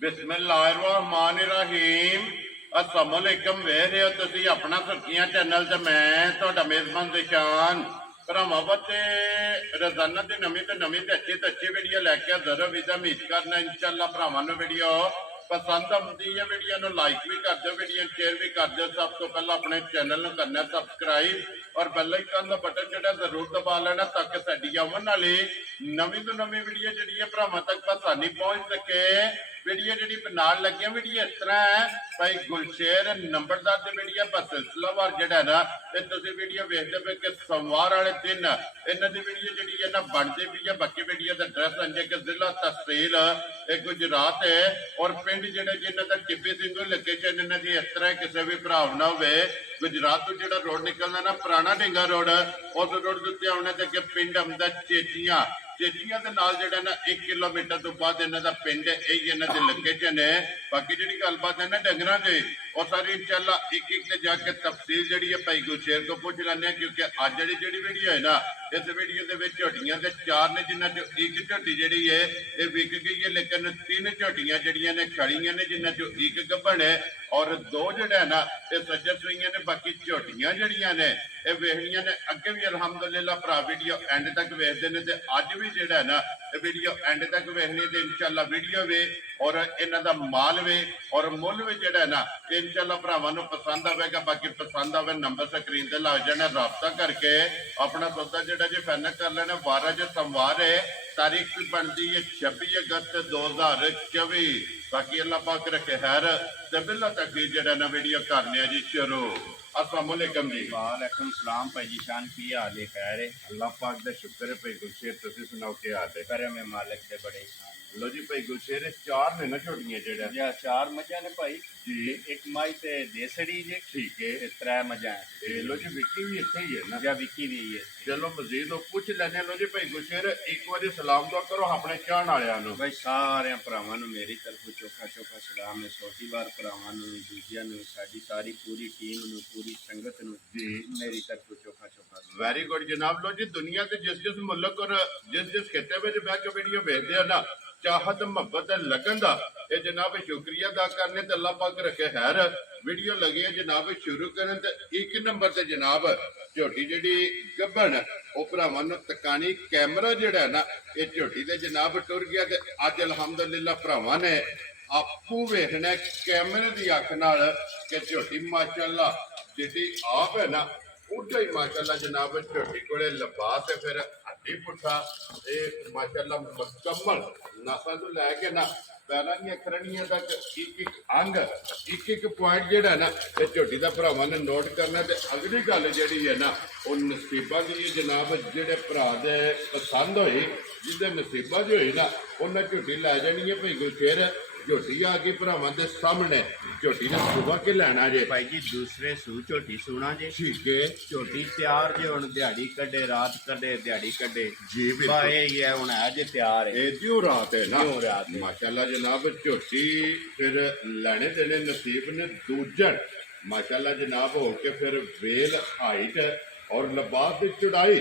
बिस्मिल्लाहिर्रहमानिर्रहीम अस्सलाम वालेकुम। वेख रहे हो तुसी अपना सुर्खियां चैनल ते मैं तुहाडा मेजबान दिशान भरावां बच्चे रोजाना की नवीं तो अच्छी वीडियो लैके हाजिर हो। विदा उम्मीद करना इंशाअल्लाह भरावां नूं वीडियो पसंद आती है। वीडियो नूं लाइक भी कर दो, वीडियो शेयर भी कर दो। सब तो पहला अपने चैनल नूं करना सबसक्राइब और बेल आइकन का बटन जो जरूर दबा लेना ताकि साडी आवन वाली नवीं तो नवीं वीडियो जी भरावां तक आसानी पहुंच सके। वीडियो जी नाल लगिया वीडियो इस तरह है भाई गुलशेर नंबरदार की वीडियो बस सिलसिलावार जड़ा ना ये वीडियो वेखते पे कि सोमवार वाले दिन इन्हों की वीडियो जी है ना बनती पी है। बाकी वीडियो का एड्रैस अंजे कि जिला तहसील गुजरात है और पिंड जोड़े जिन्हों का टिप्पी सिंह लोकेशन इन्हों की इस तरह किसी भी भरा ना हो। गुजरात तो जो रोड निकलना ना पुराना ढिंगा रोड उस रोड के उत्ते आने के पिंड आंदा चेचियां चेचियां के नाल जिहड़ा ना 1 किलोमीटर तो बाद इन्हों का पिंड यही इन्हों की लोकेशन है। बाकी जी गलबात है ना डंगरां की और सारी इंशाअल्लाह एक एक जाके तफसील जी है भाई गुलशेर को पूछ लें क्योंकि अज जी वीडियो है ना इस वीडियो के झोटियां के 4 ने जिन्हों चो एक झोटी जी है ये विक गई है, लेकिन 3 झोटियां जड़ियां ने खड़ियां ने जिन्हों चो एक गब्बन है और 2 जड़ा ना ये सज्जर सुईयां ने। बाकी झोटियां जड़ियां ने ये वेखनियां ने अगे भी अलहमदुलिल्लाह भरा वीडियो एंड तक वेखते हैं। अज भी जोड़ा ना वीडियो एंड तक वेखनी तो इंशाअल्लाह वीडियो वे और इन्हों का माल वे और मुल भी जोड़ा ना इंशाअल्लाह भरावां नूं पसंद आएगा। बाकी पसंद आवे नंबर स्क्रीन पर लग जाना, रबता करके अपना सौदा जोड़ा जी फाइनल कर लेना। 12 जो सोमवार है, तारीख भी बनती है 26 अगस्त 2024। बाकी अल्लाह पाक रखे खैर ते बिल्ला तक भी जोड़ा ना वीडियो करने जी शुरू। अस्सलाम वालेकुम जी। वालेकुम सलाम भाई जी शान की हाल है? खैर है अल्लाह पाक दा शुक्र है। भाई गुलशेर तुसीं सुनाओ क्या हाल है? करे में मालिक दे बड़े शान। लो जी भाई गुलशेर 4 ने ना झोटियां जेड़ा या 4 मजा ने भाई जी, एक माई ते देसड़ी जे ठीक है। ते 3 मजा है। ते लो जी विकी भी इत्थे ही है ना? या विकी भी है। चलो मजीद पूछ लेने। लो जी भाई गुलशेर एक बार सलाम दुआ करो अपने चाहण वालियां नूं। भाई सारे भरावां नूं मेरी तरफ चोखा चोखा सलाम है। छोटी बार भरावां नूं दूजियां नूं साडी सारी पूरी टीम नूं पूरी संगत नूं जी मेरी तरफ चोखा चोखा वेरी गुड जनाब। लो जी दुनिया के जिस मुल्क और जिस खिते में बह के वीडियो वेखते हो ना चाहत मुहब्बत लगन का ये जनाब शुक्रिया अदा करने तो अल्लाह पाक रखे खैर। वीडियो लगी है जनाब शुरू करें तो 1 नंबर से जनाब झोटी जी गब्बन वो भरावां नूं तकानी कैमरा जोड़ा है ना ये झोटी से जनाब टुर गया। तो अज अलहमदुलिल्लाह भरावां ने आपू वेखना कैमरे की अख नाल कि झोटी माशाअल्लाह जी आप है ना उड़ा ही माशाअल्लाह जनाब झोटी को लिबास है फिर हड्डी पुट्ठा ये माशाअल्लाह मुकम्मल नस्ल तो लैके ना पैरों दी खरड़ियां तक एक अंग एक पॉइंट जोड़ा ना ये झोटी का भरावां ने नोट करना। तो अगली गल जी है ना वो नसीबा की जनाब जेडे भरा दे पसंद होई जिसके नसीबा जो होई ना उन्हें झोटी लै जानी है। भाई गुलशेर झोटी आ गई भरावां दे सामने झोटी ने सुबह के लैना जे भाई जी दूसरे सू झोटी सुना जे ठीक है झोटी तैयार जे हुण दिहाड़ी कड्डे रात कड्डे दिहाड़ी कड्डे जी भाई ये हुण अज तैयार है। एदियो रात है ना एदियो रात है। माशाअल्लाह जनाब झोटी फिर लैने देने नसीब ने दूजन माशाअल्लाह जनाब हो के फिर वेल हाइट और लिबास की चढ़ाई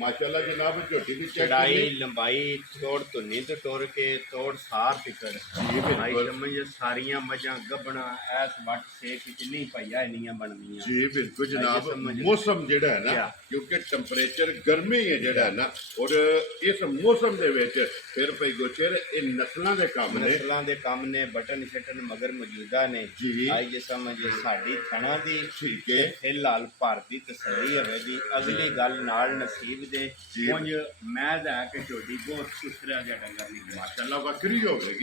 माशाअल्लाह जनाब झोटी की चढ़ाई लंबाई तोड़ धुनी तो टुर के तोड़ सार तिकड़ भाई समझ सारियां मजा गबना ऐस वट सेक च नहीं पाइया इनियां बननियां जी बिल्कुल जनाब। मौसम जेड़ा है ना क्योंकि टेंपरेचर गर्मी है जेड़ा है ना और इस मौसम दे विच फिर भाई गुलशेर इन नस्लां दे काम ने बटन शटन मगर मौजूदा ने जी आई जे समझ साडी थणा दी ठीक है फिलहाल भर दी तसल्ली होवेगी। अगली गल नाल नसीब दे कुछ मैज है कि झोटी बहुत सुथरा जिहा डंगर निकलिया माशाअल्लाह वक्री हो गई।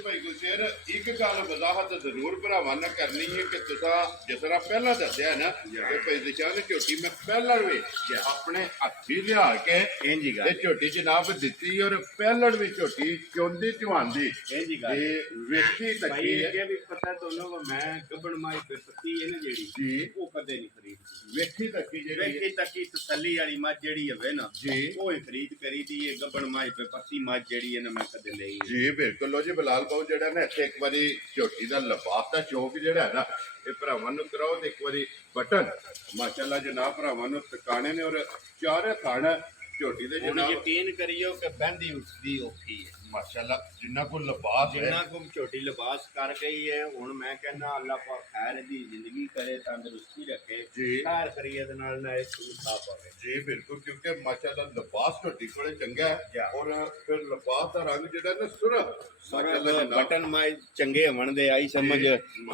भाई गुलशेर एक गल वजाहत जरूर भरावां ने करनी है कि तुसा जिस तरह पहला दस्या ना कि भाई दिशान झोटी में पहलड़ भी अपने हथी लिया के इंजी ये झोटी जनाब दिती और पहलड़ भी झोटी चौंदी चुहांदी इंजी ये वेखी तकी है। ये भी पता तो नो मैं गबन माई पे पत्ती है ना जेड़ी जी वो कदे नहीं खरीदी वेखी तकी जेड़ी वेखी तकी तसल्ली वाली मझ जेड़ी है ना जी वो ही खरीद करी दी है। गबन माई पे पत्ती मझ जेड़ी है ना मैं कदे लई जी बिल्कुल। लो जी बिलाल बाबू जेड़ा ना इत्थे एक बारी झोटी दा लिबास दा शौक जेड़ा है ना ये भरावां नूं कराओ ते एक बारी बटन माशाअल्लाह जनाब भरावां नूं तकाने ने और चारे थान झोटी दे जनाब यकीन करियो कि बहंदी उठदी औखी है। ਮਾਸ਼ਾਅੱਲਾ ਜਿੰਨਾ ਕੋ ਲਿਬਾਸ ਹੈ ਜਿੰਨਾ ਕੁ ਝੋਟੀ ਲਿਬਾਸ ਕਰ ਗਈ ਹੈ ਹੁਣ ਮੈਂ ਕਹਿੰਦਾ ਅੱਲਾਹ ਪਾਕ ਖੈਰ ਦੀ ਜ਼ਿੰਦਗੀ ਕਰੇ ਤੰਦਰੁਸਤੀ ਰੱਖੇ ਜੀ। ਹਰ ਖਰੀਦ ਨਾਲ ਨਾ ਇਸ ਨੂੰ ਖਾ ਪਾਵੇ ਜੀ ਬਿਲਕੁਲ ਕਿਉਂਕਿ ਮਾਸ਼ਾਅੱਲਾ ਲਿਬਾਸ ਝੋਟੀ ਕੋਲੇ ਚੰਗਾ ਜੀ। ਹੈ ਔਰ ਫਿਰ ਲਿਬਾਸ ਦਾ ਰੰਗ ਜਿਹੜਾ ਨਾ ਸੁਰਖ ਮਾਸ਼ਾਅੱਲਾ ਜਨਾਬ ਬਟਨ ਮਾਈ ਚੰਗੇ ਹੋਣ ਦੇ ਆਈ ਸਮਝ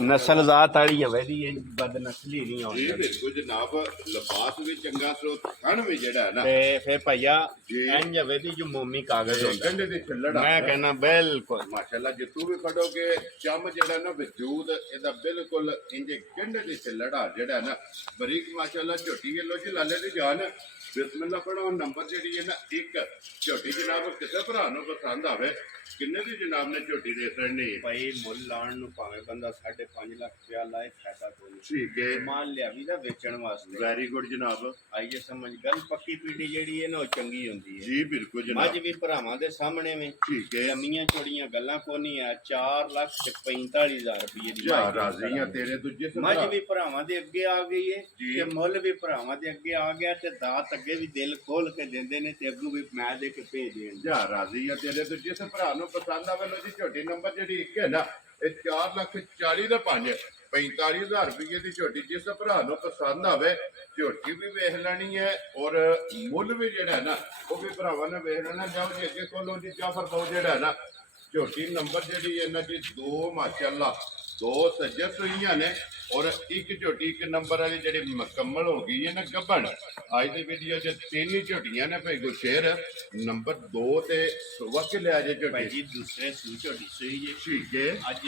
ਨਸਲ ਜ਼ਾਤ ਵਾਲੀ ਹੋਵੇ ਦੀ ਇਹ ਬਦਨਸਲੀ ਨਹੀਂ ਜੀ ਆਉਂਦੀ ਬਿਲਕੁਲ ਜਨਾਬ ਲਿਬਾਸ ਵੀ ਚੰਗਾ ਸੋ ਥਣ ਵੀ ਜਿਹੜਾ ਹੈ ਨਾ ਤੇ ਫੇ ਭਈਆ ਜੀ। ਇੰਜ ਹੋਵੇ ਦੀ ਜੋ ਮੋਮੀ ਕਾਗਜ਼ ਹੁੰਦਾ ਗੰਢੇ ਦੇ ਛਿੱਲੜ ਮੈਂ ਆ ਕਹਿੰਦਾ ਬਿਲਕੁਲ ਮਾਸ਼ਾਅੱਲਾ ਜਿੱਤੂ ਵੀ ਫੜੋਗੇ ਚਮ ਜਿਹੜਾ ਨਾ ਵਜੂਦ ਇਹਦਾ ਬਿਲਕੁਲ ਇੰਜੇ ਗੰਢੇ ਦੇ ਛਿੱਲੜਾ ਜਿਹੜਾ ਨਾ ਬਰੀਕ ਮਾਸ਼ਾਅੱਲਾ ਝੋਟੀ ਇਹ ਲੋ ਜੀ ਲਾਲੇ ਦੀ ਜਾਨ ਬਿਸਮਿਲ੍ਲਾ ਪੜੋ ਨੰਬਰ ਜਿਹੜੀ ਹੈ ਨਾ 1 ਝੋਟੀ ਜਨਾਬ ਕਿਸੇ ਭਰਾ ਨੂੰ ਪਸੰਦ ਆਵੇ ਕਿੰਨੇ ਦੀ ਜਨਾਬ ਨੇ ਝੋਟੀ ਦੇ ਸਰਣੀ ਭਾਈ ਮੁੱਲ ਲਾਣ ਨੂੰ ਭਾਵੇਂ ਬੰਦਾ 5.5 ਲੱਖ ਰੁਪਇਆ ਲਾਏ ਫਾਇਦਾ ਕੋਈ ਨਹੀਂ ਠੀਕ ਹੈ ਮਾਲ ਲਿਆਵੀ ਦਾ ਵੇਚਣ ਵਾਸਤੇ ਵੈਰੀ ਗੁੱਡ ਜਨਾਬ ਆਈਏ ਸਮਝ ਗੱਲ ਪੱਕੀ ਪੀੜੀ ਜਿਹੜੀ ਹੈ ਨਾ ਉਹ ਚੰਗੀ ਹੁੰਦੀ ਹੈ ਜੀ ਬਿਲਕੁਲ ਮੱਝ ਜਨਾਬ ਵੀ ਭਰਾਵਾਂ ਦੇ ਸਾਹਮਣੇ ਵੇ ਠੀਕ ਹੈ ਲੰਮੀਆਂ ਚੌੜੀਆਂ ਗੱਲਾਂ ਕੋ ਨਹੀਂ ਆ 4,45,000 ਰੁਪਏ ਦੀ ਜਾ ਮੱਝ ਰਾਜ਼ੀਆਂ ਤੇਰੇ ਦੂਜੇ ਮੱਝ ਸਭਰਾ ਵੀ ਭਰਾਵਾਂ ਦੇ ਅੱਗੇ ਆ ਗਈ ਹੈ ਜੀ। ਤੇ ਮੁੱਲ ਵੀ ਭਰਾਵਾਂ ਦੇ ਅੱਗੇ ਆ ਗਿਆ ਤੇ ਦਾਤ ਅੱਗੇ ਵੀ ਦਿਲ ਖੋਲ ਕੇ ਦਿੰਦੇ ਨੇ ਤੇ ਅੱਗੋਂ ਵੀ ਮੈਂ ਦੇ ਕੇ ਭੇਜ ਦੇਣ ਜਾ ਰਾਜ਼ੀਆਂ ਤੇਰੇ ਦੂਜੇ ਭਰਾ ਨੂੰ ਪਸੰਦ ਆਵੇ ਲੋ ਜੀ ਝੋਟੀ ਨੰਬਰ ਜਿਹੜੀ 1 ਹੈ ਨਾ ਇਹ 4,40,000 ਦਾ 45,000 ਰੁਪਏ ਦੀ ਝੋਟੀ ਜਿਸ ਭਰਾ ਨੂੰ ਪਸੰਦ ਆਵੇ ਝੋਟੀ ਵੀ ਵੇਖ ਲੈਣੀ ਹੈ ਔਰ ਮੁੱਲ ਵੀ ਜਿਹੜਾ ਹੈ ਨਾ ਉਹ ਵੀ ਭਰਾਵਾਂ ਨੇ ਵੇਖ ਲੈਣਾ ਜਾਓ ਜੀ ਅੱਗੇ ਕੋਲੋਂ ਜੀ ਜਾਫਰ ਬਾਉ ਜਿਹੜਾ ਹੈ ਨਾ ਝੋਟੀ ਨੰਬਰ ਜਿਹੜੀ ਇਹਨਾਂ ਦੀ 2 ਮਾਸ਼ਾਅੱਲਾ 2 ਸੱਜੇ ਸੂਈਆਂ ਨੇ ਔਰ ਇੱਕ ਝੋਟੀ ਇੱਕ ਨੰਬਰ ਵਾਲੀ ਜਿਹੜੀ ਮੁਕੰਮਲ ਹੋ ਗਈ ਹੈ ਨਾ ਗੱਭਣ ਅੱਜ ਦੀ ਵੀਡੀਓ 'ਚ 3 ਹੀ ਝੋਟੀਆਂ ਨੇ ਭਾਈ ਗੁਰਸ਼ੇਰ ਨੰਬਰ 2 ਤੇ ਵਕ ਲਿਆ ਜੇ ਭਾਈ ਝੋਟੀ ਜੀ ਦੂਸਰੇ ਸੂਈ ਝੋਟੀ ਸੂਈ ਜੇ ਠੀਕ ਹੈ ਅੱਜ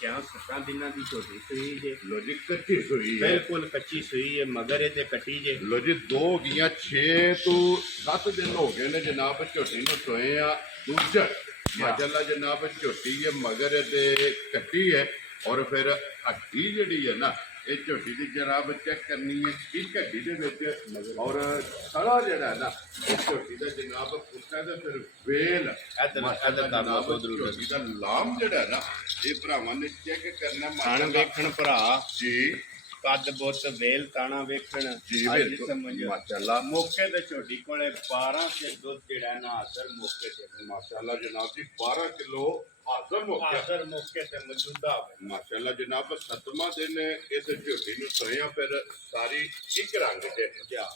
6-7 ਦਿਨਾਂ ਦੀ ਝੋਟੀ ਸੂਈ ਜੇ ਲੋ ਜੀ ਕੱਚੀ ਸੂਈ ਹੈ ਬਿਲਕੁਲ ਕੱਚੀ ਸੂਈ ਹੈ ਮਗਰ ਇਹ ਤੇ ਕੱਟੀ ਜੇ ਲੋ ਜੀ 2 ਗਈਆਂ 6 ਤੋਂ 7 ਦਿਨ ਹੋ ਗਏ ਨੇ ਜਨਾਬ ਝੋਟੀ ਨੂੰ ਸੋਏ ਆ ਦੂਜਾ ਮਾਸ਼ਾਅੱਲਾ ਜਨਾਬ ਝੋਟੀ ਹੈ ਮਗਰ ਤੇ ਕੱਟੀ ਹੈ ਔਰ ਫਿਰ ਹੱਡੀ ਜਿਹੜੀ ਹੈ ਨਾ ਇਹ ਝੋਟੀ ਦੀ ਜਨਾਬ ਚੈੱਕ ਕਰਨੀ ਹੈ ਇੱਕ ਹੱਡੀ ਦੇ ਵਿੱਚ ਔਰ ਸਾਰਾ ਜਿਹੜਾ ਨਾ ਇਹ ਝੋਟੀ ਦਾ ਜਨਾਬ ਪੁੱਛਾ ਦਾ ਫਿਰ ਵੇਲ ਇੱਧਰ ਜਨਾਬ ਝੋਟੀ ਦਾ ਲਾਮ ਜਿਹੜਾ ਨਾ ਇਹ ਭਰਾਵਾਂ ਨੇ ਚੈੱਕ ਕਰਨਾ ਖਾਣ ਮਾਸ਼ਾਅੱਲਾ ਵੇਖਣ ਭਰਾ ਜੀ ਕੱਦ ਬੁੱਤ ਵੇਲ ਤਾਣਾ ਵੇਖਣ ਜੀ ਅੱਜ ਬਿਲਕੁਲ ਸਮਝ ਮਾਸ਼ਾਅੱਲਾ ਮੌਕੇ ਤੇ ਝੋਟੀ ਕੋਲੇ 12 ਤੇ ਦੁੱਧ ਜਿਹੜਾ ਨਾ ਹਾਜ਼ਰ ਮੌਕੇ ਤੇ ਮਾਸ਼ਾਅੱਲਾ ਜਨਾਬ ਜੀ 12 ਕਿਲੋ ਹਾਜ਼ਰ ਮੌਕੇ ਹਾਜ਼ਰ ਮੌਕੇ ਤੇ ਮੌਜੂਦਾ ਹੋਵੇ ਮਾਸ਼ਾਅੱਲਾ ਜਨਾਬ 7ਵਾਂ ਦਿਨ ਇਸ ਝੋਟੀ ਨੂੰ ਸੋਇਆ ਫਿਰ ਸਾਰੀ ਇੱਕ ਰੰਗ ਤੇ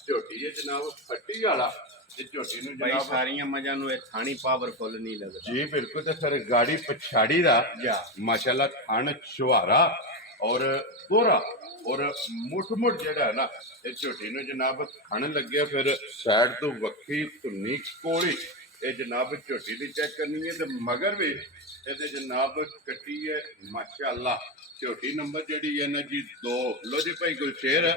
ਝੋਟੀ ਹੈ ਜਨਾਬ ਫੱਟੀ ਵਾਲਾ ਇਹ ਝੋਟੀ ਨੂੰ ਭਾਈ ਜਨਾਬ ਸਾਰੀਆਂ ਮੱਝਾਂ ਨੂੰ ਇਹ ਥਾਣੀ ਪਾਵਰਫੁਲ ਨਹੀਂ ਲੱਗਦਾ ਜੀ ਬਿਲਕੁਲ ਤੇ ਫਿਰ ਗਾੜੀ ਪਛਾੜੀ ਦਾ ਮਾਸ਼ਾਅੱਲਾ ਥਣ ਛੁਹਾਰਾ ਔਰ ਪੂਰਾ ਔਰ ਮੁੱਠ ਜਿਹੜਾ ਹੈ ਨਾ ਇਹ ਝੋਟੀ ਨੂੰ ਜਨਾਬ ਥਣ ਲੱਗਿਆ ਫਿਰ ਸਾਈਡ ਤੋਂ ਵੱਖੀ ਧੁੰਨੀ ਕੋਲੀ ਇਹ ਜਨਾਬ ਝੋਟੀ ਦੀ ਚੈੱਕ ਕਰਨੀ ਹੈ ਤੇ ਮਗਰ ਵੀ ਇਹਦੇ ਜਨਾਬ ਕੱਟੀ ਹੈ ਮਾਸ਼ਾਅੱਲਾ ਝੋਟੀ ਨੰਬਰ ਜਿਹੜੀ ਹੈ ਨਾ ਜੀ 2 ਲੋ ਜੀ ਭਾਈ ਗੁਲਸ਼ੇਰ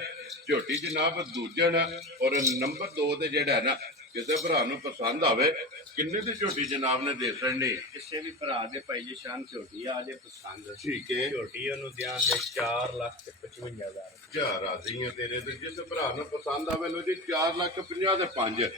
ਝੋਟੀ ਜਨਾਬ ਦੂਜਣ ਔਰ ਨੰਬਰ 2 ਤੇ ਜਿਹੜਾ ਹੈ ਨਾ ਕਿਸੇ ਭਰਾ ਨੂੰ ਪਸੰਦ ਆਵੇ ਕਿੰਨੇ ਦੀ ਝੋਟੀ ਜਨਾਬ ਨੇ ਦੇ ਸਕਣੀ ਕਿਸੇ ਵੀ ਭਰਾ ਦੇ ਭਾਈ ਜੀ ਸ਼ਾਨ ਝੋਟੀ ਆ ਜੇ ਪਸੰਦ ਠੀਕ ਹੈ ਝੋਟੀ ਉਹਨੂੰ ਦਿਆਂ ਤੇ 4,55,000 ਜਾ ਰਾਜ਼ੀਆਂ ਤੇਰੇ ਤੇ ਜਿਸ ਭਰਾ ਨੂੰ ਪਸੰਦ ਆਵੇ ਲੋ ਜੀ 4,50,000 ਦੇ 5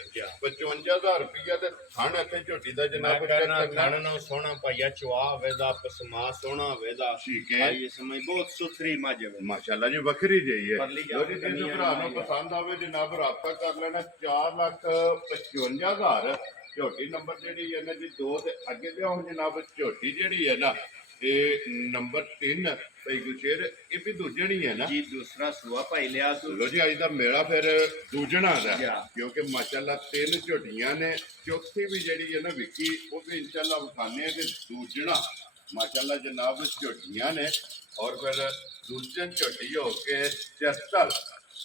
55,000 ਰੁਪਇਆ ਤੇ ਥਣ ਇੱਥੇ ਝੋਟੀ ਦਾ ਮੈਂ ਜਨਾਬ ਕਰਨਾ ਚੈੱਕ ਕਰਨਾ ਖਾਣ ਨੂੰ ਸੋਹਣਾ ਭਾਈਆ ਚੁਆ ਹੋਵੇ ਦਾ ਪਸਮਾ ਸੋਹਣਾ ਹੋਵੇ ਦਾ ਠੀਕ ਹੈ ਭਾਈ ਇਹ ਸਮਝ ਬਹੁਤ ਸੁਥਰੀ ਮੱਝ ਹੋਵੇ ਮਾਸ਼ਾਅੱਲਾ ਜੀ ਵੱਖਰੀ ਜਿਹੀ ਹੈ ਪਰਲੀ ਲੋ ਜੀ ਜਿਸ ਕੰਨੀਆਂ ਭਰਾ ਨੂੰ ਬਣਾਈਆਂ। ਪਸੰਦ ਆਵੇ ਜਨਾਬ ਰਾਬਤਾ ਕਰ ਲੈਣਾ 4,55,000 ਝੋਟੀ ਨੰਬਰ ਜਿਹੜੀ ਹੈ ਨਾ ਜੀ 2 ਤੇ ਅੱਗੇ ਲਿਆਓ ਜਨਾਬ ਝੋਟੀ ਜਿਹੜੀ ਹੈ ਨਾ ਇਹ ਨੰਬਰ 3 ਭਾਈ ਗੁਰਸ਼ੇਰ ਇਹ ਵੀ ਦੂਜਣੀ ਹੈ ਨਾ ਜੀ ਦੂਸਰਾ ਸੂਆ ਭਾਈ ਲਿਆ ਤੂੰ ਲੋ ਜੀ ਅੱਜ ਦਾ ਮੇਲਾ ਫਿਰ ਦੂਜਣਾ ਦਾ ਜਾ। ਕਿਉਂਕਿ ਮਾਸ਼ਾਅੱਲਾ 3 ਝੋਟੀਆਂ ਨੇ ਚੌਥੀ ਵੀ ਜਿਹੜੀ ਹੈ ਨਾ ਵਿੱਕੀ ਉਹ ਵੀ ਇਨਸ਼ਾਅੱਲਾ ਵਿਖਾਣੇ ਆ ਤੇ ਦੂਜਣਾ ਮਾਸ਼ਾਅੱਲਾ ਜਨਾਬ ਝੋਟੀਆਂ ਨੇ ਔਰ ਫਿਰ ਦੂਜਨ ਝੋਟੀ ਹੋ ਕੇ 73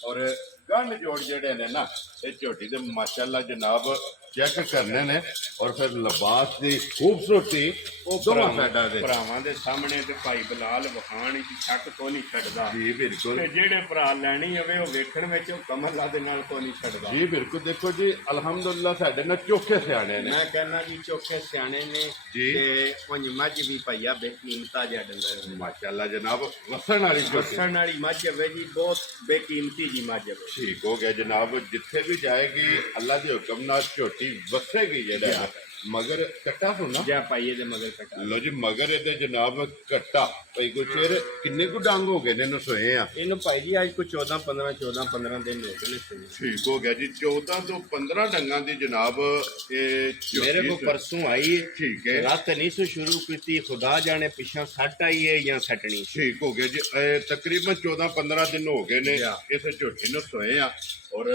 ਔਰ ਗੰਢ ਜੋੜ ਜਿਹੜੇ ਨੇ ਨਾ ਇਹ ਝੋਟੀ ਦੇ ਮਾਸ਼ਾਅੱਲਾ ਜਨਾਬ ਚੈੱਕ ਕਰਨੇ ਨੇ ਔਰ ਫਿਰ ਲਿਬਾਸ ਦੀ ਖੂਬਸੂਰਤੀ ਉਹ ਦੋਵਾਂ ਸਾਈਡਾਂ ਦੇ ਭਰਾਵਾਂ ਦੇ ਸਾਹਮਣੇ ਤੇ ਭਾਈ ਬਲਾਲ ਵਖਾਣ ਦੀ ਛੱਕ ਕੋ ਨਹੀਂ ਛੱਡਦਾ ਜੀ ਬਿਲਕੁਲ ਤੇ ਜਿਹੜੇ ਭਰਾ ਲੈਣੀ ਹੋਵੇ ਉਹ ਵੇਖਣ ਵਿੱਚ ਉਹ ਕਮਲਾ ਦੇ ਨਾਲ ਕੋ ਨਹੀਂ ਛੱਡਦਾ ਜੀ ਬਿਲਕੁਲ ਦੇਖੋ ਜੀ ਅਲਹਮਦੁਲਿਲਾ ਸਾਡੇ ਨਾਲ ਚੋਖੇ ਸਿਆਣੇ ਨੇ ਮੈਂ ਕਹਿੰਦਾ ਜੀ ਚੋਖੇ ਸਿਆਣੇ ਨੇ ਜੀ। ਤੇ ਪੰਜ ਮੱਝ ਵੀ ਭਈਆ ਬੇਕੀਮਤਾ ਜਿਹਾ ਡੰਗਰ ਨੇ ਮਾਸ਼ਾਅੱਲਾ ਜਨਾਬ ਵਸਣ ਵਾਲੀ ਝੋਟੀ ਵਸਣ ਵਾਲੀ ਮੱਝ ਹੋਵੇ ਜੀ ਬਹੁਤ ਬੇਕੀਮਤੀ ਜੀ ਮੱਝ ਹੋਵੇ ਠੀਕ ਹੋ ਗਿਆ ਜਨਾਬ ਜਿੱਥੇ ਵੀ ਜਾਏਗੀ ਅੱਲਾ ਦੇ ਹੁਕਮ ਨਾਲ ਝੋਟੀ ਵਸੇਗੀ ਜਿਹੜਾ ਹੈ। ਮਗਰ ਕੱਟਾ ਸੁਣਾ ਜਾਂ ਪਾਈਏ ਦੇ ਮਗਰ ਕਟਾ ਲੋ ਜੀ ਮਗਰ ਇਹਦੇ ਜਨਾਬ ਕੱਟਾ ਭਾਈ ਗੁਰਸ਼ੇਰ ਕਿੰਨੇ ਕੁ ਡੰਗ ਹੋ ਗਏ ਨੇ ਇਹਨੂੰ ਸੋਏ ਆ ਇਹਨੂੰ ਭਾਈ ਜੀ ਅੱਜ ਕੋਈ 14-15 ਦਿਨ ਹੋ ਗਏ ਨੇ ਸੂਈ। ਠੀਕ ਹੋ ਗਿਆ ਜੀ 14 ਤੋਂ 15 ਡੰਗਾਂ ਦੀ ਜਨਾਬ ਇਹ ਮੇਰੇ ਝੋਟੀ ਕੋ ਪਰਸੋਂ ਆਈ ਹੈ, ਠੀਕ ਹੈ ਰਾਤ ਨਹੀਂ ਸੋ ਸ਼ੁਰੂ ਕੀਤੀ, ਖੁਦਾ ਜਾਣੇ ਪਿਛਾਂ ਸੱਟ ਆਈ ਹੈ ਜਾਂ ਸੱਟਣੀ। ਠੀਕ ਹੋ ਗਿਆ ਜੀ ਇਹ ਤਕਰੀਬਨ 14-15 ਦਿਨ ਹੋ ਗਏ ਨੇ ਜਾ। ਇਸ ਝੋਟੀ ਨੂੰ ਸੋਏ ਆ ਔਰ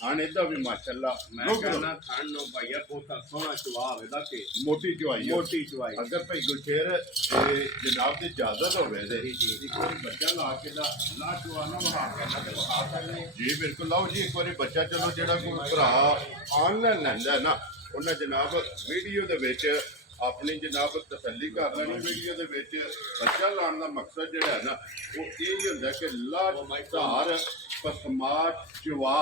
ਖਾਣ ਇਹਦਾ ਵੀ ਮਾਸ਼ਾਅੱਲਾ ਮੈਂ ਕਹਿੰਦਾ ਥਣ ਨੂੰ ਭਾਈਆ ਬਹੁਤਾ ਸੋਹਣਾ ਚਵਾਵ ਇਹਦਾ ਕਿ ਮੋਟੀ ਚਵਾਈ ਆ। ਮੋਟੀ ਚਵਾਈ। ਅਗਰ ਭਾਈ ਗੁਰਸ਼ੇਰ ਇਹ ਜਨਾਬ ਦੀ ਇਜਾਜ਼ਤ ਹੋਵੇ ਤੇ ਇੱਕ ਵਾਰੀ ਬੱਚਾ ਲਾ ਕੇ ਦਾ ਲਾ ਚਵਾਨਾ ਵਹਾ ਕਰਨਾ ਤੇ ਵਹਾ ਸਕਦੇ ਜੀ ਬਿਲਕੁਲ ਲਾਓ ਜੀ ਇੱਕ ਵਾਰੀ ਬੱਚਾ ਚਲੋ ਜਿਹੜਾ ਕੋਈ ਭਰਾ ਆਨਲਾਈਨ ਲੈਂਦਾ ਨਾ ਉਹਨਾਂ ਜਨਾਬ ਵੀਡੀਓ ਦੇ ਵਿੱਚ ਆਪਣੀ ਜਨਾਬ ਤਸੱਲੀ ਕਰ ਲੈਣੀ ਵੀਡੀਓ ਦੇ ਵਿੱਚ ਬੱਚਾ ਲਾਉਣ ਦਾ ਮਕਸਦ ਜਿਹੜਾ ਹੈ ਨਾ ਉਹ ਇਹ ਹੀ ਹੁੰਦਾ ਕਿ ਲਾ ਧਾਰ ਪਸਮਾ ਚਵਾ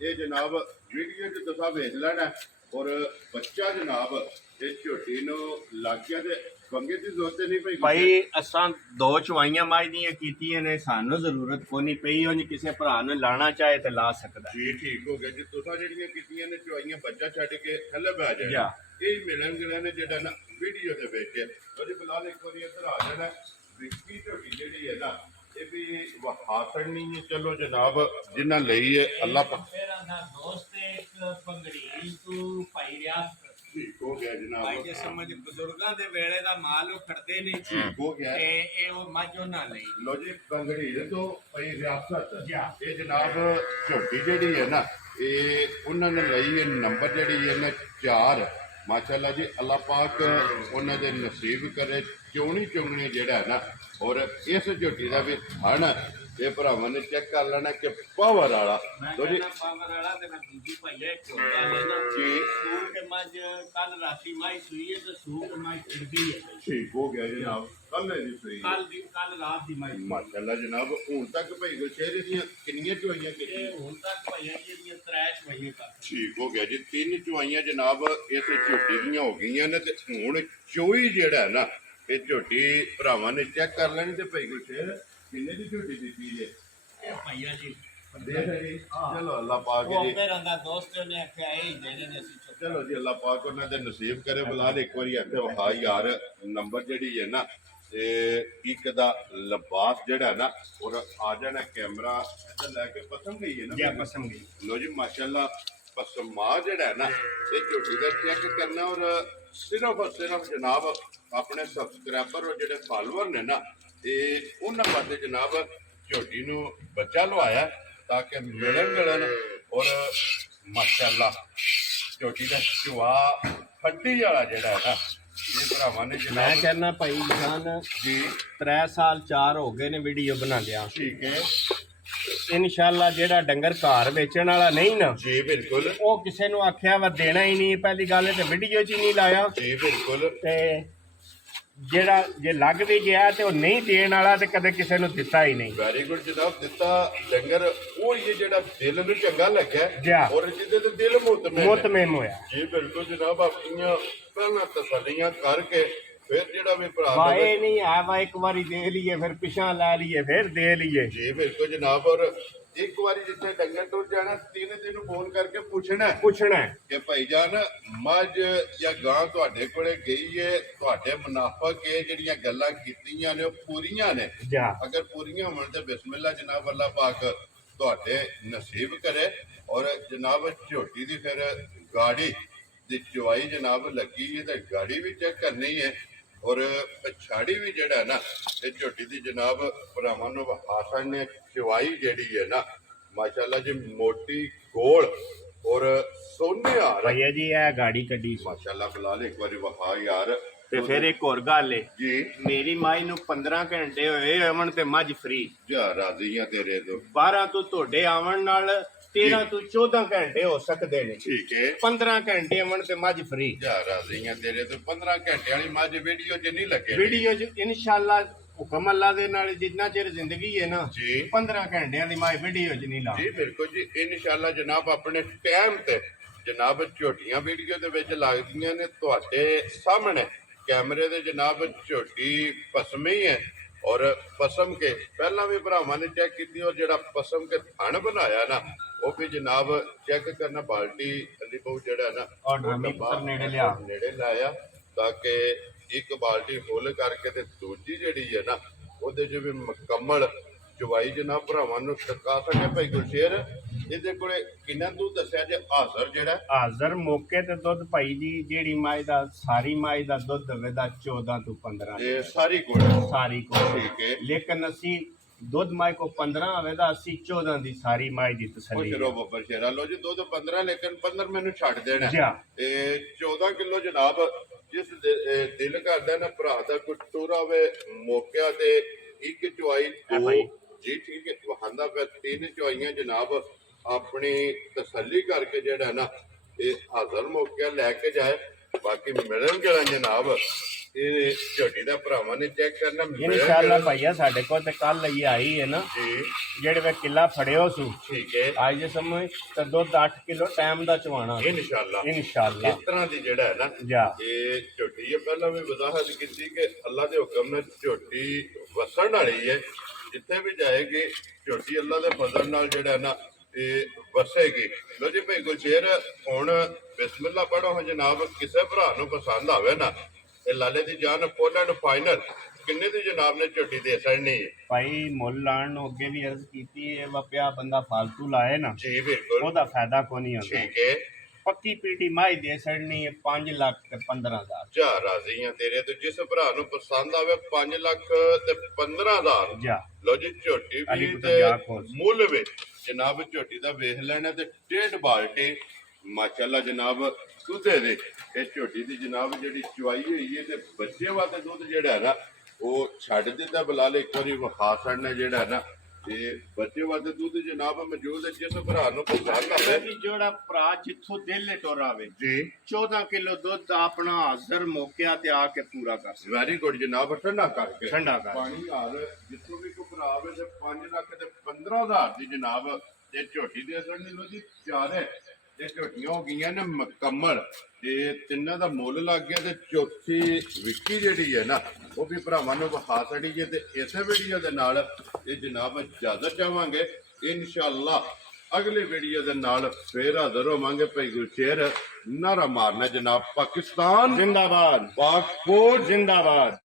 ਇਹ ਜਨਾਬ ਵੀਡੀਓ 'ਚ ਤੁਸੀਂ ਵੇਖ ਲੈਣਾ ਔਰ ਬੱਚਾ ਜਨਾਬ ਇਹ ਝੋਟੀ ਨੂੰ ਲੱਗ ਗਿਆ ਤੇ ਬੰਗੇ ਦੀ ਜ਼ਰੂਰਤ ਨਹੀਂ ਪਈ ਭਾਈ ਅਸਾਂ 2 ਚਵਾਈਆਂ ਮੱਝ ਦੀਆਂ ਕੀਤੀਆਂ ਨੇ, ਸਾਨੂੰ ਜ਼ਰੂਰਤ ਕੋਈ ਨਹੀਂ ਪਈ। ਉਹ ਕਿਸੇ ਭਰਾ ਨੂੰ ਲਾਣਾ ਚਾਹੇ ਤੇ ਲਾ ਸਕਦਾ ਜੀ ਠੀਕ ਹੋ ਗਿਆ ਜੀ ਤੁਸੀਂ ਜਿਹੜੀਆਂ ਕੀਤੀਆਂ ਨੇ ਚਵਾਈਆਂ ਬੱਚਾ ਛੱਡ ਕੇ ਥੱਲੇ ਬਹਿ ਜਾ। ਜਾਣਾ ਇਹ ਮਿਲਣ ਗਿਲਣ ਨੇ ਜਿਹੜਾ ਨਾ ਵੀਡੀਓ ਦੇ ਵਿੱਚ ਉਹਦੇ ਫਿਲਹਾਲ ਇੱਕ ਵਾਰੀ ਇੱਧਰ ਆ ਜਾਣਾ ਵਿੱਕੀ ਝੋਟੀ ਜਿਹੜੀ ਹੈ ਨਾ ਇਹ ਵੀ ਵਹਾਸਣੀ ਹੈ ਚਲੋ ਜਨਾਬ ਜਿਨ੍ਹਾਂ ਲਈ ਹੈ ਅੱਲਾਹ ਮੇਰਾ ਨਾ ਦੋਸਤ ਇੱਕ ਪੰਗੜੀ ਤੂੰ ਭਾਈ ਰਿਆਸਤ ਠੀਕ ਹੋ ਗਿਆ ਜਨਾਬ ਭਾਈ ਜੇ ਸਮਝ ਬਜ਼ੁਰਗਾਂ ਦੇ ਵੇਲੇ ਦਾ ਮਾਲ ਉਹ ਖੜਦੇ ਨੇ ਠੀਕ ਹੋ ਗਿਆ ਤੇ ਇਹ ਉਹ ਮੱਝ ਉਹਨਾਂ ਲਈ। ਲੋ ਜੀ ਬੰਗੜੀ ਦੇ ਤੋਂ ਪਈ ਰਿਆਸਤ ਜਾ। ਇਹ ਜਨਾਬ ਝੋਟੀ ਜਿਹੜੀ ਹੈ ਨਾ ਇਹ ਉਹਨਾਂ ਨੇ ਲਈ ਹੈ ਨੰਬਰ ਜਿਹੜੀ ਹੈ ਨਾ 4 ਮਾਸ਼ਾਅੱਲਾ ਜੀ ਅੱਲਾਹ ਪਾਕ ਉਹਨਾਂ ਦੇ ਨਸੀਬ ਕਰੇ ਚੋਣੀ ਚੁੰਗਣੀ ਜਿਹੜਾ ਹੈ ਨਾ ਔਰ ਇਸ ਝੋਟੀ ਦਾ ਵੀ ਹਣ ਇਹ ਭਰਾਵਾਂ ਨੇ ਚੈੱਕ ਕਰ ਲੈਣਾ ਕਿ ਪਾਵਰ ਵਾਲਾ ਮੈਂ ਲੋ ਜੀ ਕਹਿੰਦਾ ਪਾਵਰ ਵਾਲਾ ਤੇ ਮੈਂ ਦੂਜੀ ਭਾਈਆ ਇੱਕ ਹੁੰਦਾ ਹੈ ਨਾ ਜੀ। ਸੂਰ ਕੇ ਮੱਝ ਕੱਲ ਰਾਤੀ ਮਾਈ ਸੂਈ ਹੈ ਤੇ ਸੂਰ ਕੇ ਮਾਈ ਚੜਦੀ ਹੈ ਠੀਕ ਹੋ ਗਿਆ ਜਨਾਬ ਕੱਲ ਨਹੀਂ ਸਹੀ ਕੱਲ ਰਾਤ ਦੀ ਮਾਈ ਮਾਸ਼ਾਅੱਲਾ ਜਨਾਬ ਹੁਣ ਤੱਕ ਭਾਈ ਗੁਰਸ਼ੇਰ ਦੀਆਂ ਕਿੰਨੀਆਂ ਚੋਈਆਂ ਕੀਤੀਆਂ ਇਹ ਹੁਣ ਤੱਕ ਭਾਈਆ ਜਿਹੜੀਆਂ 3 ਚਵਾਈਆਂ ਕਰ ਠੀਕ ਹੋ ਗਿਆ ਜੀ 3 ਚੁਆਈਆਂ ਜਨਾਬ ਇਸ ਝੋਟੀ ਦੀਆਂ ਹੋ ਗਈਆਂ ਨੇ ਤੇ ਹੁਣ ਚੋਈ ਜਿਹੜਾ ਹੈ ਨਾ ਇਹ ਝੋਟੀ ਭਰਾਵਾਂ ਨੇ ਚੈੱਕ ਕਰ ਲੈਣੀ ਤੇ ਭਾਈ ਗੁਰਸ਼ੇਰ ਕਿੰਨੇ ਦੀ ਝੋਟੀ ਦਿੱਤੀ ਜੇ ਇਹ ਭਾਈਆ ਜੀ ਦੇਖ ਜੀ ਚਲੋ ਅੱਲਾਹ ਪਾਕ ਉਹ ਜੀ ਮੇਰਾ ਦਾ ਦੋਸਤ ਨੇ ਆਖਿਆ ਇਹ ਜਿਹੜੇ ਨੇ ਅਸੀਂ ਚੁੱਕ ਚਲੋ ਜੀ ਅੱਲਾਹ ਪਾਕ ਉਹਨਾਂ ਦੇ ਨਸੀਬ ਕਰੇ ਬੁਲਾ ਦੇ ਇੱਕ ਵਾਰੀ ਇੱਥੇ ਵਖਾ ਯਾਰ ਨੰਬਰ ਜਿਹੜੀ ਹੈ ਨਾ ਤੇ ਇੱਕ ਦਾ ਲਿਬਾਸ ਜਿਹੜਾ ਨਾ ਔਰ ਆ ਜਾਣਾ ਕੈਮਰਾ ਇੱਥੇ ਲੈ ਕੇ ਪਸੰਦ ਗਈ ਹੈ ਨਾ ਜਾਂ ਪਸੰਦ ਗਈ। ਲੋ ਜੀ ਮਾਸ਼ਾਅੱਲਾ ਪਸਮਾ ਜਿਹੜਾ ਹੈ ਨਾ ਇਹ ਝੋਟੀ ਦਾ ਚੈੱਕ ਕਰਨਾ ਔਰ ਸਿਰਫ ਜਨਾਬ ਆਪਣੇ ਸਬਸਕ੍ਰਾਈਬਰ ਔਰ ਜਿਹੜੇ ਫਾਲੋਅਰ ਨੇ ਨਾ ਇਹ ਉਹਨਾਂ ਵਾਸਤੇ ਜਨਾਬ ਝੋਟੀ ਨੂੰ ਬੱਚਾ ਲਵਾਇਆ ਤਾਂ ਕਿ ਮਿਲਣ ਔਰ ਮਾਸ਼ਾਅੱਲਾ ਝੋਟੀ ਦਾ ਚਵਾ ਹੱਡੀ ਵਾਲਾ ਜਿਹੜਾ ਹੈ ਨਾ ਇਹ ਭਰਾਵਾਂ ਨੇ ਮੈਂ ਜਨਾਬ ਕਹਿੰਦਾ ਭਾਈ ਜਾਨ ਜੀ 3 ਸਾਲ 4 ਹੋ ਗਏ ਨੇ ਵੀਡੀਓ ਬਣਾਉਂਦਿਆਂ। ਠੀਕ ਹੈ ਇਨਸ਼ਾਅੱਲਾ ਜਿਹੜਾ ਡੰਗਰ ਘਰ ਵੇਚਣ ਵਾਲਾ ਨਹੀਂ ਨਾ ਜੀ ਬਿਲਕੁਲ ਉਹ ਕਿਸੇ ਨੂੰ ਆਖਿਆ ਵਾ ਦੇਣਾ ਹੀ ਨਹੀਂ। ਪਹਿਲੀ ਗੱਲ ਹੈ ਤੇ ਵੀਡੀਓ 'ਚ ਹੀ ਨਹੀਂ ਲਾਇਆ ਜੀ ਬਿਲਕੁਲ ਤੇ ਜਿਹੜਾ ਜੇ ਲੱਗ ਵੀ ਗਿਆ ਤੇ ਉਹ ਨਹੀਂ ਦੇਣ ਵਾਲਾ ਤੇ ਕਦੇ ਕਿਸੇ ਨੂੰ ਦਿੱਤਾ ਹੀ ਨਹੀਂ। ਵੈਰੀ ਗੁੱਡ ਜਨਾਬ ਦਿੱਤਾ ਡੰਗਰ ਉਹ ਹੀ ਹੈ ਜਿਹੜਾ ਦਿਲ ਨੂੰ ਚੰਗਾ ਜਾ। ਲੱਗਿਆ ਔਰ ਜਿਹਦੇ ਤੇ ਦਿਲ ਮੁਤਮਿਨ ਮੁਤਮਿਨ ਹੋਇਆ। ਜੀ ਬਿਲਕੁਲ ਜਨਾਬ ਆਪਣੀਆਂ ਪਹਿਲਾਂ ਤਸੱਲੀਆਂ ਕਰਕੇ ਫਿਰ ਜਿਹੜਾ ਵੀ ਭਰਾ ਵਾ ਲਵੇ ਇਹ ਨਹੀਂ ਹੈ ਵਾ ਇੱਕ ਵਾਰੀ ਦੇ ਲਈਏ ਫਿਰ ਪਿਛਾਂ ਲੈ ਲਈਏ ਫਿਰ ਦੇ ਲਈਏ। ਜੀ ਬਿਲਕੁਲ ਜਨਾਬ ਔਰ ਇੱਕ ਵਾਰੀ ਜਿੱਥੇ ਡੰਗਰ ਟੁੱਟ ਜਾਣਾ ਤਿੰਨ ਫੋਨ ਕਰਕੇ ਪੁੱਛਣਾ ਹੈ ਕਿ ਭਾਈ ਜਾਨ ਮੱਝ ਜਾਂ ਗਾਂ ਤੁਹਾਡੇ ਕੋਲੇ ਗਈ ਏ ਤੁਹਾਡੇ ਮੁਨਾਫਕ ਇਹ ਜਿਹੜੀਆਂ ਗੱਲਾਂ ਕੀਤੀਆਂ ਨੇ ਉਹ ਪੂਰੀਆਂ ਨੇ ਜਾ। ਅਗਰ ਪੂਰੀਆਂ ਹੋਣ ਤੇ ਬਿਸਮਿਲ੍ਲਾ ਜਨਾਬ ਅੱਲਾਹ ਪਾਕ ਤੁਹਾਡੇ ਨਸੀਬ ਕਰੇ ਔਰ ਜਨਾਬ ਝੋਟੀ ਦੀ ਫਿਰ ਗਾੜੀ ਦੀ ਚਵਾਈ ਜਨਾਬ ਲੱਗੀ ਹੈ ਤੇ ਗਾੜੀ ਵੀ ਚੈੱਕ ਕਰਨੀ ਹੈ ਔਰ ਪਛਾੜੀ ਵੀ ਜਿਹੜਾ ਨਾ ਇਹ ਝੋਟੀ ਦੀ ਜਨਾਬ ਭਰਾਵਾਂ ਨੂੰ ਹਾਸਨ ਨੇ ਚਵਾਈ ਜਿਹੜੀ ਹੈ ਨਾ ਮਾਸ਼ਾਅੱਲਾ ਜੀ ਮੋਟੀ ਗੋਲ ਔਰ ਸੋਨੇ ਹਾਰ ਭਈਆ ਜੀ ਇਹ ਗਾੜੀ ਕੱਢੀ ਸੀ। ਮਾਸ਼ਾਅੱਲਾ ਬਲਾਲ ਇੱਕ ਵਾਰੀ ਵਫਾ ਯਾਰ ਤੇ ਫਿਰ ਇੱਕ ਹੋਰ ਗੱਲ ਏ ਜੀ ਮੇਰੀ ਮਾਈ ਨੂੰ 15 ਘੰਟੇ ਹੋਏ ਅਮਨ ਤੇ ਮੱਝ ਫਰੀ। ਜਾ ਰਾਜ਼ੀਆਂ ਤੇਰੇ ਤੋਂ 12 ਤੋਂ ਤੁਹਾਡੇ ਆਵਣ ਨਾਲ 13 ਤੋਂ 14 ਘੰਟੇ ਹੋ ਸਕਦੇ ਨੇ। ਠੀਕ ਹੈ 15 ਘੰਟੇ ਅਮਨ ਤੇ ਮੱਝ ਫਰੀ। ਜਾ ਰਾਜ਼ੀਆਂ ਤੇਰੇ ਤੋਂ 15 ਘੰਟੇ ਵਾਲੀ ਮੱਝ ਵੀਡੀਓ 'ਚ ਨਹੀਂ ਲੱਗੇ ਵੀਡੀਓ 'ਚ ਇਨਸ਼ਾਅੱਲਾ ਹੁਕਮ ਅੱਲਾ ਦੇ ਨਾਲ ਜਿੰਨਾ ਚਿਰ ਜ਼ਿੰਦਗੀ ਹੈ ਨਾ ਜੀ 15 ਘੰਟਿਆਂ ਦੀ ਮਾਈ ਵੀਡੀਓ 'ਚ ਨਹੀਂ ਲਾ। ਜੀ ਬਿਲਕੁਲ ਜੀ ਇਨਸ਼ਾਅੱਲਾ ਜਨਾਬ ਆਪਣੇ ਟਾਈਮ ਤੇ ਜਨਾਬ ਝੋਟੀਆਂ ਵੀਡੀਓ ਦੇ ਵਿੱਚ ਲੱਗਦੀਆਂ ਨੇ ਤੁਹਾਡੇ ਸਾਹਮਣੇ ਕੈਮਰੇ ਦੇ ਜਨਾਬ ਝੋਟੀ ਪਸਮੀ ਹੈ ਔਰ ਪਸਮ ਕੇ ਪਹਿਲਾਂ ਵੀ ਭਰਾਵਾਂ ਨੇ ਚੈੱਕ ਕੀਤੀ, ਔਰ ਜਿਹੜਾ ਪਸਮ ਕੇ ਥਣ ਬਣਾਇਆ ਨਾ ਉਹ ਵੀ ਜਨਾਬ ਚੈੱਕ ਕਰਨਾ। ਬਾਲਟੀ ਥੱਲੇ ਬਹੁਤ ਜਿਹੜਾ ਨਾ ਔਰ ਨਵੀਂ ਪੁੱਤਰ ਨੇੜੇ ਲਾਇਆ ਤਾਂ ਕਿ ਇੱਕ ਬਾਲਟੀ ਫੁੱਲ ਕਰਕੇ ਤੇ ਦੂਜੀ ਜਿਹੜੀ ਹੈ ਨਾ ਉਹਦੇ 'ਚ ਵੀ ਮੁਕੰਮਲ ਚਵਾਈ ਜਨਾਬ ਭਰਾਵਾਂ ਨੂੰ ਟਕਾ ਸਕੇ। ਭਾਈ ਗੁਰਸ਼ੇਰ ਇਹਦੇ ਕੋਲੇ ਕਿੰਨਾ ਦੁੱਧ ਦੱਸਿਆ ਜੇ ਹਾਜ਼ਰ ਜਿਹੜਾ ਹਾਜ਼ਰ ਮੌਕੇ ਤੇ ਦੁੱਧ ਭਾਈ ਜੀ ਜਿਹੜੀ ਮਾਈ ਦਾ ਸਾਰੀ ਮਾਈ ਦਾ ਦੁੱਧ ਹੋਵੇਗਾ 14 ਤੋਂ 15 ਇਹ ਸਾਰੀ ਕੋਲ ਸਾਰੀ ਕੋਲ ਠੀਕ ਹੈ। ਲੇਕਿਨ ਅਸੀਂ ਦੁੱਧ ਮਾਈ ਕੋ 15 ਹੋਵੇਗਾ, ਅਸੀਂ 14 ਦੀ ਸਾਰੀ ਮਾਈ ਦੀ ਤਸੱਲੀ ਚਲੋ ਬੱਬਰ ਸ਼ੇਰਾ ਲੋ ਜੀ ਦੁੱਧ 15 ਲੇਕਿਨ 15 ਮੈਨੂੰ ਛੱਡ ਦੇਣਾ। ਜੀ ਇਹ 14 ਕਿਲੋ ਜਨਾਬ ਜਿਸ ਦਿਲ ਕਰਦਾ ਨਾ ਭਰਾ ਦਾ ਕੋਈ ਟੋਰਾ ਵੇ ਮੌਕਿਆ ਤੇ ਇੱਕ ਚੁਆਈ ਦੋ ਜੀ ਠੀਕ ਹੈ ਵਹਾਂਦਾ ਪਿਆ 3 ਚੁਆਈਆਂ ਜਨਾਬ ਆਪਣੀ ਤਸੱਲੀ ਕਰਕੇ ਜਿਹੜਾ ਨਾ ਇਹ ਹਾਜ਼ਰ ਮੌਕਿਆ ਲੈ ਕੇ ਜਾਏ। ਬਾਕੀ ਮਿਲਣ ਜਿਹੜਾ ਜਨਾਬ ਇਹ ਝੋਟੀ ਦਾ ਭਰਾਵਾਂ ਨੇ ਚੈੱਕ ਕਰਨਾ ਇਨਸ਼ਾਅੱਲਾ ਭਈਆ ਸਾਡੇ ਕੋਲ ਤੇ ਕੱਲ ਹੀ ਆਈ ਹੈ ਨਾ ਜੀ ਜਿਹੜੇ ਵੇ ਕਿੱਲਾ ਫੜਿਓ ਸੂ ਠੀਕ ਹੈ ਅੱਜ ਦੇ ਸਮੇਂ ਤਾਂ ਦੁੱਧ 8 ਕਿਲੋ ਟਾਈਮ ਦਾ ਚਵਾਣਾ ਇਨਸ਼ਾਅੱਲਾ ਇਨਸ਼ਾਅੱਲਾ ਇਸ ਤਰ੍ਹਾਂ ਦੀ ਜਿਹੜਾ ਹੈ ਨਾ ਜਾ ਇਹ ਝੋਟੀ ਹੈ। ਪਹਿਲਾਂ ਵੀ ਵਜ਼ਾਹਤ ਕੀਤੀ ਕਿ ਅੱਲਾ ਦੇ ਹੁਕਮ ਨਾਲ ਝੋਟੀ ਵਸਣ ਵਾਲੀ ਹੈ। ਜਿੱਥੇ ਵੀ ਜਾਏਗੀ ਝੋਟੀ ਅੱਲਾ ਦੇ ਫਜ਼ਲ ਨਾਲ ਜਿਹੜਾ ਨਾ ਇਹ ਵਸੇਗੀ। ਲੋ ਜੀ ਭਾਈ ਗੁਰਸ਼ੇਰ ਹੁਣ ਬਿਸਮਿਲ੍ਲਾ ਪੜੋ ਹਾਂ ਜਨਾਬ। ਕਿਸੇ ਭਰਾ ਨੂੰ ਪਸੰਦ ਆਵੇ ਨਾ ਇਹ ਲਾਲੇ ਦੀ ਜਾਨ ਫੁੱਲ ਫਾਈਨਲ ਕਿੰਨੇ ਦੀ ਜਨਾਬ ਨੇ ਝੋਟੀ ਦੇ ਸੜਨੀ ਹੈ? ਭਾਈ ਮੁੱਲ ਲਾਣ ਨੂੰ ਅੱਗੇ ਵੀ ਅਰਜ਼ ਕੀਤੀ ਹੈ ਵਪਿਆ ਬੰਦਾ ਫालतू ਲਾਏ ਨਾ ਜੀ ਬਿਲਕੁਲ ਉਹਦਾ ਫਾਇਦਾ ਕੋਈ ਨਹੀਂ ਹੁੰਦਾ। ਠੀਕ ਹੈ। ਪੱਕੀ ਪੀਟੀ ਮਾਈ ਦੇ ਸੜਨੀ ਹੈ 5 ਲੱਖ ਤੇ 15,000 ਜਾ ਰਾਜ਼ੀ ਆ ਤੇਰੇ ਤੋਂ। ਜਿਸ ਭਰਾ ਨੂੰ ਪਸੰਦ ਆਵੇ 5 ਲੱਖ ਤੇ 15,000 ਜਾ ਲੋ ਜੀ ਝੋਟੀ ਅਲੀ ਵੀ ਪੁੱਤਰ ਤੇ ਜਾ ਖੋਜ। ਮੁੱਲ ਵੀ ਜਨਾਬ ਝੋਟੀ ਦਾ ਵੇਖ ਲੈਣਾ ਤੇ 1.5 ਬਾਲਟੀ ਮਾਸ਼ਾਅੱਲਾ ਜਨਾਬ ਦੁੱਧੇ ਦੇ ਇਹ ਝੋਟੀ ਦੀ ਜਨਾਬ ਜਿਹੜੀ ਚੁਆਈ ਹੋਈ ਹੈ ਤੇ ਬੱਚੇ ਵਾਸਤੇ ਦੁੱਧ ਜਿਹੜਾ ਹੈ ਨਾ ਉਹ ਛੱਡ ਦਿੱਤਾ ਬਲਾਲ ਇੱਕ ਵਾਰੀ ਵਿਖਾ ਛੱਡਣਾ ਜਿਹੜਾ ਨਾ ਤੇ ਬੱਚੇ ਵਾਸਤੇ ਦੁੱਧ ਜਨਾਬ ਮੌਜੂਦ ਹੈ। ਜਿਸ ਭਰਾ ਨੂੰ ਪਸੰਦ ਆਵੇ ਜੀ ਜਿਹੜਾ ਭਰਾ ਜਿੱਥੋਂ ਦਿਲ ਟੋਰਾਵੇ ਜੀ 14 ਕਿਲੋ ਦੁੱਧ ਆਪਣਾ ਹਾਜ਼ਰ ਮੌਕਿਆ ਤੇ ਆ ਕੇ ਪੂਰਾ ਕਰ ਸਕਦਾ। ਵੈਰੀ ਗੁੱਡ ਜਨਾਬ ਠੰਡਾ ਕਰਕੇ ਠੰਡਾ ਕਰ ਪਾਣੀ ਹਾਲ ਜਿੱਥੋਂ ਵੀ ਕੋਈ ਭਰਾ ਆਵੇ ਤੇ 5 ਲੱਖ ਤੇ 15,000 ਦੀ ਜਨਾਬ ਤੇ ਝੋਟੀ ਦੇ ਅਸਰ ਨਹੀਂ ਲੋ ਜੀ ਚਾਰ ਹੈ ਤੇ ਝੋਟੀਆਂ ਹੋ ਗਈਆਂ ਨੇ ਮੁਕੰਮਲ ਤੇ ਤਿੰਨਾਂ ਦਾ ਮੁੱਲ ਲੱਗ ਗਿਆ ਤੇ ਚੌਥੀ ਵਿੱਕੀ ਜਿਹੜੀ ਹੈ ਨਾ ਉਹ ਵੀ ਭਰਾਵਾਂ ਨੂੰ ਵਿਖਾ ਛੜੀ ਜੇ ਤੇ ਇਸੇ ਵੀਡੀਓ ਦੇ ਨਾਲ ਇਹ ਜਨਾਬ ਇਜਾਜ਼ਤ ਚਾਹਾਂਗੇ। ਇਨਸ਼ਾਅੱਲਾ ਅਗਲੀ ਵੀਡੀਓ ਦੇ ਨਾਲ ਫੇਰ ਹਾਜ਼ਰ ਹੋਵਾਂਗੇ। ਭਾਈ ਗੁਰਸ਼ੇਰ ਨਾਰਾ ਮਾਰਨਾ ਜਨਾਬ ਪਾਕਿਸਤਾਨ ਜ਼ਿੰਦਾਬਾਦ ਪਾਕ ਫੌਜ ਜ਼ਿੰਦਾਬਾਦ।